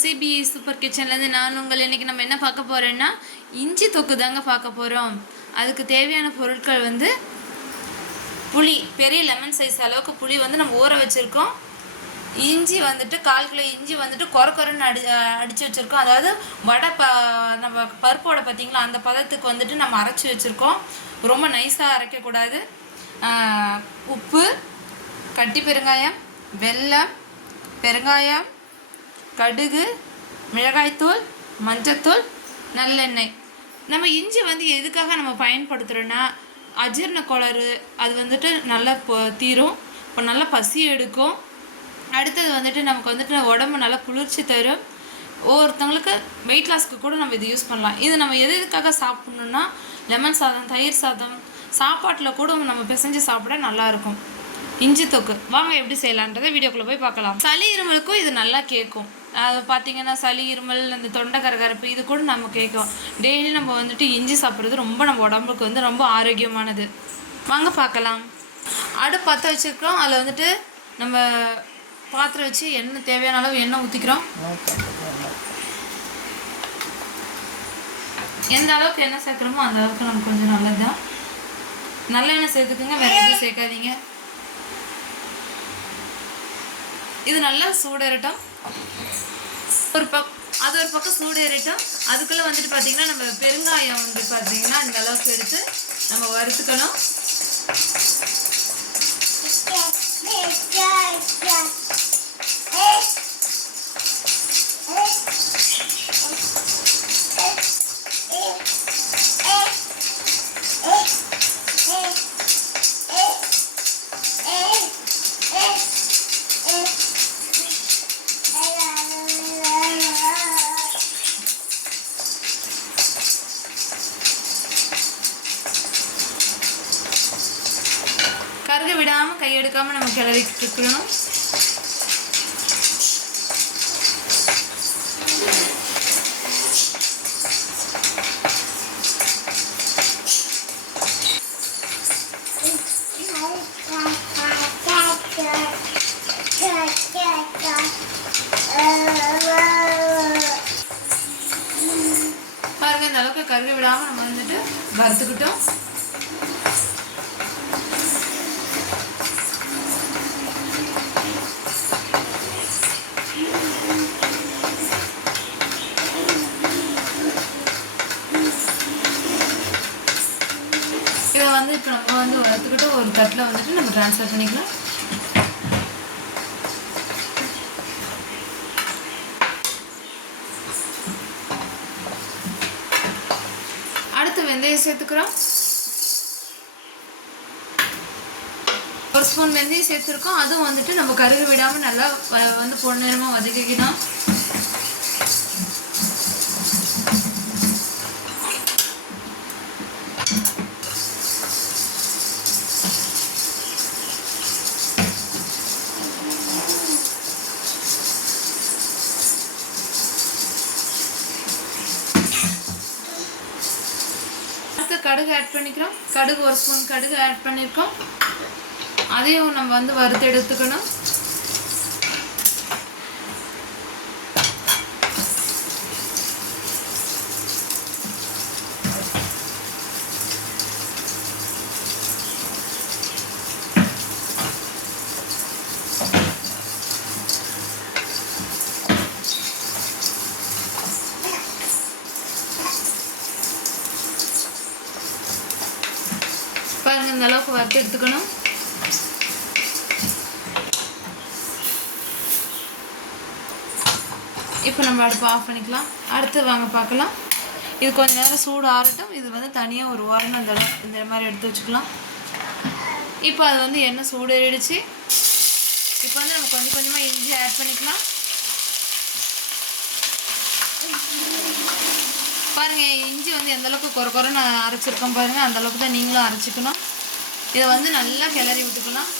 CP super கிச்சன்லேருந்து நான் உங்கள் இன்றைக்கி நம்ம என்ன பார்க்க போகிறோன்னா இஞ்சி தொக்கு தாங்க பார்க்க போகிறோம் அதுக்கு தேவையான பொருட்கள் வந்து புளி பெரிய லெமன் சைஸ் அளவுக்கு புளி வந்து நம்ம ஊற வச்சுருக்கோம். இஞ்சி வந்துட்டு கால் கிலோ இஞ்சி வந்துட்டு கொர கொரன்னு அடி அடித்து வச்சுருக்கோம். அதாவது வடை ப நம்ம பருப்போட பார்த்திங்களா அந்த பதத்துக்கு வந்துட்டு நம்ம அரைச்சி வச்சுருக்கோம். ரொம்ப நைஸாக அரைக்கக்கூடாது. உப்பு கட்டி பெருங்காயம் வெல்லம் பெருங்காயம் கடுகு மிளகாய்த்தூள் மஞ்சத்தூள் நல்லெண்ணெய். நம்ம இஞ்சி வந்து எதுக்காக நம்ம பயன்படுத்துகிறோன்னா அஜீரண கோளாறு அது வந்துட்டு நல்லா தீரும். இப்போ நல்லா பசி எடுக்கும். அடுத்தது வந்துட்டு நமக்கு வந்துட்டு உடம்பு நல்லா குளிர்ச்சி தரும். ஒவ்வொருத்தவங்களுக்கு வெயிட் லாஸ்க்கு கூட நம்ம இது யூஸ் பண்ணலாம். இது நம்ம எது எதுக்காக சாப்பிட்ணுன்னா லெமன் சாதம் தயிர் சாதம் சாப்பாட்டில் கூட நம்ம பிசைஞ்சு சாப்பிட நல்லா இருக்கும். இஞ்சி தொக்கு. வாங்க எப்படி செய்யலான்றதை வீடியோக்குள்ளே போய் பார்க்கலாம். சளி இருமலுக்கும் இது நல்லா கேட்கும். அது பார்த்தீங்கன்னா சளி இருமல் அந்த தொண்டை கரகரப்பு இது கூட நம்ம கேட்கும் டெய்லி நம்ம வந்துட்டு இஞ்சி சாப்பிட்றது ரொம்ப நம்ம உடம்புக்கு வந்து ரொம்ப ஆரோக்கியமானது. வாங்க பார்க்கலாம். அடுப்பு பற்ற வச்சுருக்கிறோம். அதில் வந்துட்டு நம்ம பாத்திரம் வச்சு எண்ணெய் தேவையான அளவு எண்ணெய் ஊற்றிக்கிறோம் எந்த அளவுக்கு எண்ணெய் சேர்க்குறோமோ அந்த அளவுக்கு நமக்கு கொஞ்சம் நல்லதுதான். நல்லெண்ணெய் சேர்த்துக்குங்க. வேறு எதுவும் சேர்க்காதீங்க. இது நல்லா சூடரட்டும் ஒரு பக் அது ஒரு பக்கம் சூடேறட்டும் அதுக்குள்ளே வந்துட்டு பார்த்தீங்கன்னா நம்ம பெருங்காயம் வந்து பார்த்தீங்கன்னா இந்த அளவுக்கு எடுத்து நம்ம வறுத்துக்கணும். கை விடாமல் கையெடுக்காமல் நம்ம கிளறிக்கிட்டு இருக்கணும். பாருங்க இந்த அளவுக்கு கருவி விடாமல் நம்ம வந்துட்டு வறுத்துக்கிட்டோம் இதை வந்து இப்போ நம்ம வந்து வளர்த்துக்கிட்டு ஒரு தட்டில் வந்துட்டு நம்ம ட்ரான்ஸ்ஃபர் பண்ணிக்கலாம். அடுத்து வெந்தயம் சேர்த்துக்கிறோம். ஒரு ஸ்பூன் வெந்தயம் சேர்த்துருக்கோம். அதுவும் வந்துட்டு நம்ம கருக விடாமல் நல்லா வந்து பொன்னிறமாக வதக்கிக்கணும் அடுத்து கடுகு ஆட் பண்ணிக்கிறோம். கடுகு ஒரு ஸ்பூன் கடுகு ஆட் பண்ணியிருக்கோம் அதையும் நம்ம வந்து வறுத்து எடுத்துக்கணும் பாருங்க இந்த அளவுக்கு வறுத்து எடுத்துக்கணும். இப்போ நம்ம அடுப்பு ஆஃப் பண்ணிக்கலாம். அடுத்து வாங்க பார்க்கலாம். இது கொஞ்சம் நேரம் சூடு ஆறட்டும். இது வந்து தனியாக ஒரு உரம் இந்த இந்த மாதிரி எடுத்து வச்சுக்கலாம். இப்போ அது வந்து எண்ணெய் சூடு ஏறிடுச்சு இப்போ வந்து நம்ம கொஞ்சம் கொஞ்சமாக இஞ்சி ஆட் பண்ணிக்கலாம். பாருங்கள் இஞ்சி வந்து எந்தளவுக்கு குறை குறைன்னு அரைச்சிருக்கோம் பாருங்கள் அந்தளவுக்கு தான் நீங்களும் அரைச்சிக்கணும். இதை வந்து நல்லா கிளறி விட்டுக்கலாம்.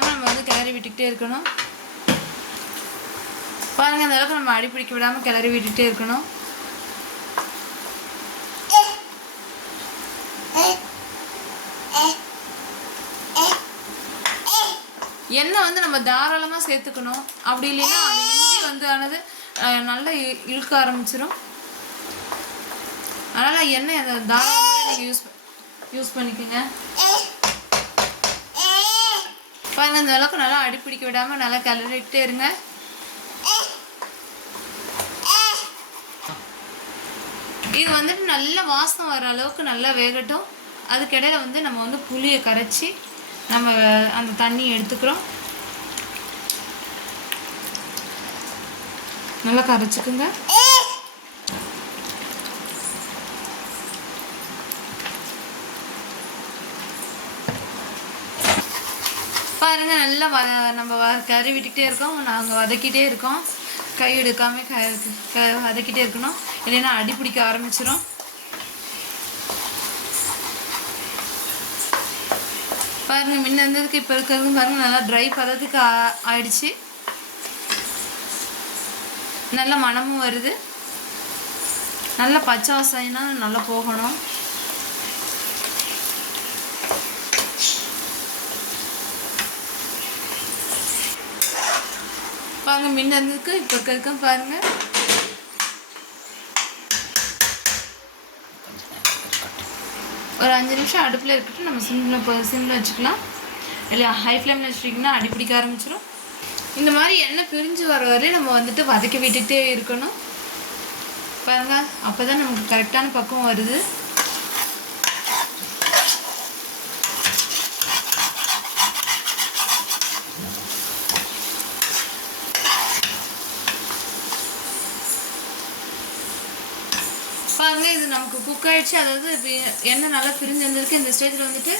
விடாமல் நம்ம வந்து கிளறி விட்டுக்கிட்டே இருக்கணும். பாருங்க அந்த அளவுக்கு நம்ம அடிப்பிடிக்க விடாமல் விடாம கிளறி விட்டுட்டே இருக்கணும். எண்ணெய் வந்து நம்ம தாராளமாக சேர்த்துக்கணும். அப்படி இல்லைன்னா அந்த இஞ்சி வந்து ஆனது நல்லா இழுக்க ஆரம்பிச்சிடும் அதனால் எண்ணெய் அதை தாராளமாக நீங்கள் யூஸ் யூஸ் பண்ணிக்கோங்க. பாருங்க இந்த அளவுக்கு நல்லா அடிப்பிடிக்க விடாமல் நல்லா கிளறிட்டே இருங்க. இது வந்துட்டு நல்ல வாசனை வர அளவுக்கு நல்லா வேகட்டும். அதுக்கிடையில வந்து நம்ம வந்து புளியை கரைச்சி நம்ம அந்த தண்ணி எடுத்துக்கிறோம். நல்லா கரைச்சிக்குங்க. பாருங்க நல்லா வ நம்ம வ கறி விட்டுக்கிட்டே இருக்கோம். நாங்கள் வதக்கிட்டே இருக்கோம். கை எடுக்காமல் க க வதக்கிட்டே இருக்கணும். இல்லைன்னா அடி பிடிக்க ஆரம்பிச்சிடும் பாருங்க முன்ன இருந்ததுக்கு இப்போ இருக்கிறது பாருங்க நல்லா ட்ரை பதத்துக்கு ஆ- ஆயிடுச்சு. நல்ல மனமும் வருது. நல்ல பச்சை வாசனைனா நல்லா போகணும். பாருங்க முன்ன இருந்ததுக்கு இப்போ இருக்கும் பாருங்க. ஒரு அஞ்சு நிமிஷம் அடுப்பில் இருக்கட்டும். நம்ம சிம்மில் இப்போ சிம்மில் வச்சுக்கலாம். இல்லை ஹை ஃப்ளேமில் வச்சுட்டிங்கன்னா அடி பிடிக்க ஆரம்பிச்சிடும் இந்த மாதிரி எண்ணெய் பிரிஞ்சு வர வரையும் நம்ம வந்துட்டு வதக்கி விட்டுட்டே இருக்கணும். பாருங்க அப்போ தான் நமக்கு கரெக்டான பக்குவம் வருது பாருங்க இது நமக்கு குக் ஆகிடுச்சு அதாவது இப்போ எண்ணெய் நல்லா பிரிஞ்சு வந்திருக்கு. இந்த ஸ்டேஜில் வந்துட்டு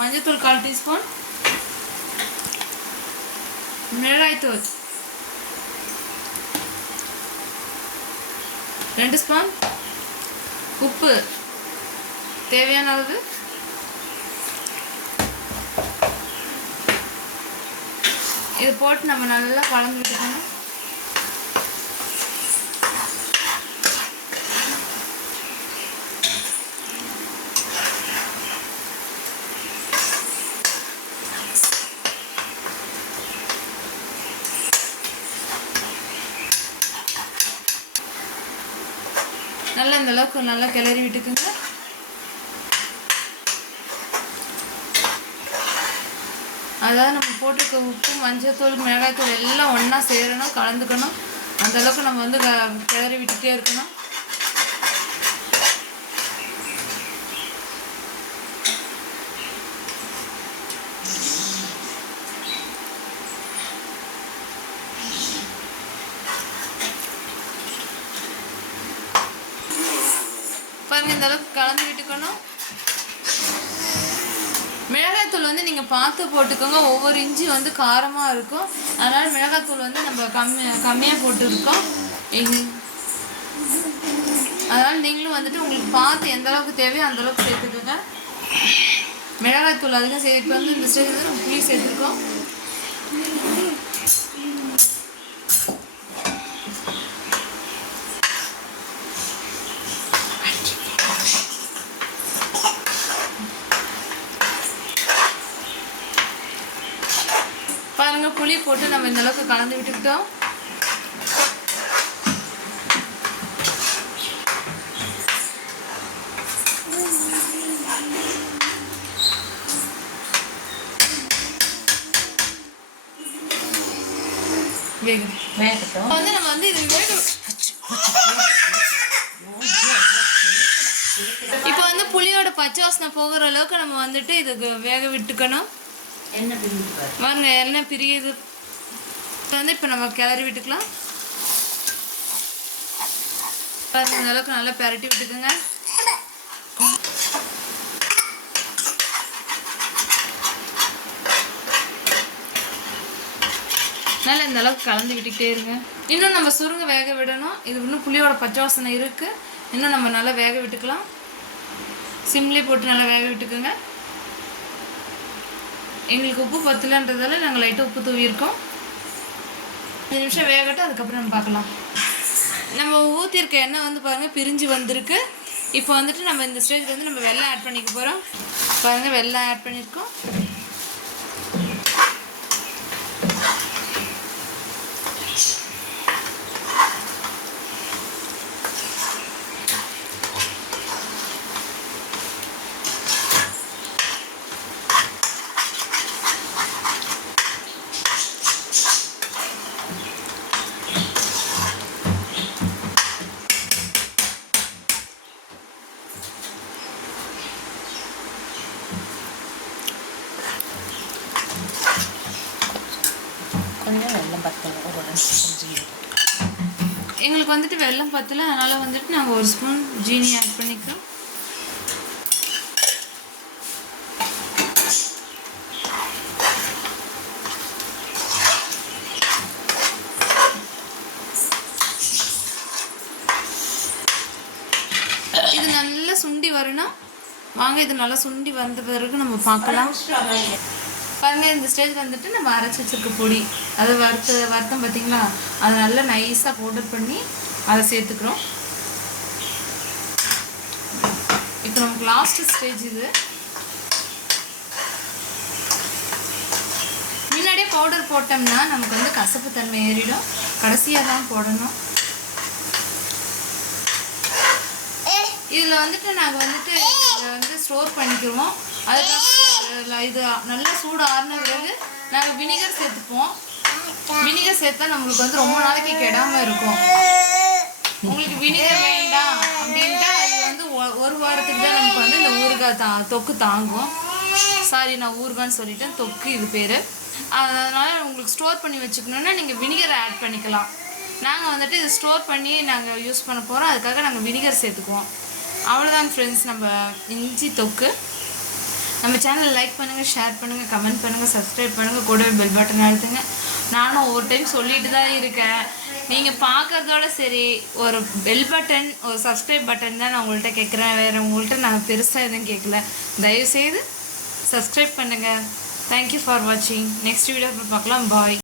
மஞ்சள்தூள் கால் டீஸ்பூன் மிளகாய்த்தூள் ரெண்டு ஸ்பூன் உப்பு தேவையான அளவு. இது போட்டு நம்ம நல்லா கலந்து விட்டுக்கணும். நல்லா அந்த அளவுக்கு நல்லா கிளறி விட்டுக்குங்க. அதாவது நம்ம போட்டிருக்க உப்பு மஞ்சத்தூள் மிளகாய்த்தூள் எல்லாம் ஒன்றா சேரணும் கலந்துக்கணும். அந்தளவுக்கு நம்ம வந்து கிளறி விட்டுட்டே இருக்கணும் பாருங்க இந்த அளவுக்கு இருக்கணும் மிளகாய்த்தூள் வந்து நீங்கள் பார்த்து போட்டுக்கோங்க. ஒவ்வொரு இஞ்சி வந்து காரமாக இருக்கும். அதனால் மிளகாய்த்தூள் வந்து நம்ம கம்மி கம்மியாக போட்டுருக்கோம். அதனால் நீங்களும் வந்துட்டு உங்களுக்கு பார்த்து எந்த அளவுக்கு தேவையோ அந்த அளவுக்கு சேர்த்துக்கோங்க. மிளகாய்த்தூள் அதிகம் சேர்த்து வந்து இந்த ஸ்டேஜ் வந்து நம்ம புளி சேர்த்துருக்கோம். பாருங்க புளி போட்டு நம்ம இந்த அளவுக்கு கலந்து விட்டுக்கிட்டோம். வேகட்டும். இப்போ வந்து நம்ம வந்து இது வேக இப்போ வந்து புளியோட பச்சை வாசனை போகிற அளவுக்கு நம்ம வந்துட்டு இதுக்கு வேக விட்டுக்கணும். பாருங்க எண்ணெய் பிரியுது? வந்து இப்போ நம்ம கிளறி விட்டுக்கலாம். பாருங்க இந்த அளவுக்கு நல்லா பெரட்டி விட்டுக்குங்க. நல்லா இந்த அளவுக்கு கலந்து விட்டுக்கிட்டே இருங்க. இன்னும் நம்ம சுருங்க வேக விடணும். இது இன்னும் புளியோட பச்சை வாசனை இருக்கு. இன்னும் நம்ம நல்லா வேக விட்டுக்கலாம். சிம்லி போட்டு நல்லா வேக விட்டுக்குங்க. எங்களுக்கு உப்பு பத்தலன்றதால நாங்கள் லைட்டாக உப்பு தூவியிருக்கோம். அஞ்சு நிமிஷம் வேகட்டும் அதுக்கப்புறம் நம்ம பார்க்கலாம். நம்ம ஊற்றிருக்க எண்ணெய் வந்து பாருங்கள் பிரிஞ்சு வந்திருக்கு. இப்போ வந்துட்டு நம்ம இந்த ஸ்டேஜில் வந்து நம்ம வெள்ளம் ஆட் பண்ணிக்க போகிறோம் பாருங்கள் வெள்ளம் ஆட் பண்ணியிருக்கோம் கொஞ்சம் வெள்ளம் பத்தல ஒரு ரெண்டு ஸ்பூன் ஜீரகம் எங்களுக்கு வந்துட்டு வெள்ளம் பத்தல அதனால் வந்துட்டு நாங்கள் ஒரு ஸ்பூன் ஜீனி ஆட் பண்ணிக்கிறோம். இது நல்லா சுண்டி வரணும். வாங்க இது நல்லா சுண்டி வந்த பிறகு நம்ம பார்க்கலாம். பாருங்க இந்த ஸ்டேஜ் வந்துட்டு நம்ம அரைச்சி வச்சிருக்க பொடி. அதை வறுத்த வறுத்தம் பார்த்தீங்களா அதை நல்லா நைஸாக பவுடர் பண்ணி அதை சேர்த்துக்கிறோம். இப்போ நமக்கு லாஸ்ட் ஸ்டேஜ் இது. முன்னாடியே பவுடர் போட்டோம்னா நமக்கு வந்து கசப்பு தன்மை ஏறிடும். கடைசியாக தான் போடணும். இதில் வந்துட்டு நாங்கள் வந்துட்டு இதை வந்து ஸ்டோர் பண்ணிக்குவோம் அதுக்கப்புறம் இது நல்லா சூடு ஆறின பிறகு நாங்கள் வினிகர் சேர்த்துப்போம். வினிகர் சேர்த்தா நம்மளுக்கு வந்து ரொம்ப நாளைக்கு கெடாமல் இருக்கும். உங்களுக்கு வினிகர் வேண்டாம் அப்படின்ட்டா அது வந்து ஒ- ஒரு வாரத்துக்கு தான் நமக்கு வந்து இந்த ஊறுகாய் தா தொக்கு தாங்கும். சாரி நான் ஊறுகான்னு சொல்லிட்டேன். தொக்கு இது பேர். அதனால் உங்களுக்கு ஸ்டோர் பண்ணி வச்சுக்கணுன்னா நீங்கள் வினிகர் ஆட் பண்ணிக்கலாம். நாங்கள் வந்துட்டு இது ஸ்டோர் பண்ணி நாங்கள் யூஸ் பண்ண போகிறோம் அதுக்காக நாங்கள் வினிகர் சேர்த்துக்குவோம். அவ்வளோதான் ஃப்ரெண்ட்ஸ் நம்ம இஞ்சி தொக்கு. நம்ம சேனலை லைக் பண்ணுங்கள் ஷேர் பண்ணுங்கள் கமெண்ட் பண்ணுங்கள் சப்ஸ்கிரைப் பண்ணுங்கள் கூட பெல் பட்டன் அழுத்துங்க. நானும் ஒவ்வொரு டைம் சொல்லிட்டு தான் இருக்கேன். நீங்கள் பார்க்கறதோட சரி ஒரு பெல் பட்டன் ஒரு சப்ஸ்கிரைப் பட்டன் தான் நான் உங்கள்கிட்ட கேட்குறேன் வேறு உங்கள்கிட்ட நான் பெருசாக எதுவும் கேட்கல தயவுசெய்து சப்ஸ்கிரைப் பண்ணுங்கள் தேங்க்யூ ஃபார் வாட்சிங் நெக்ஸ்ட் வீடியோ பார்க்கலாம். பாய்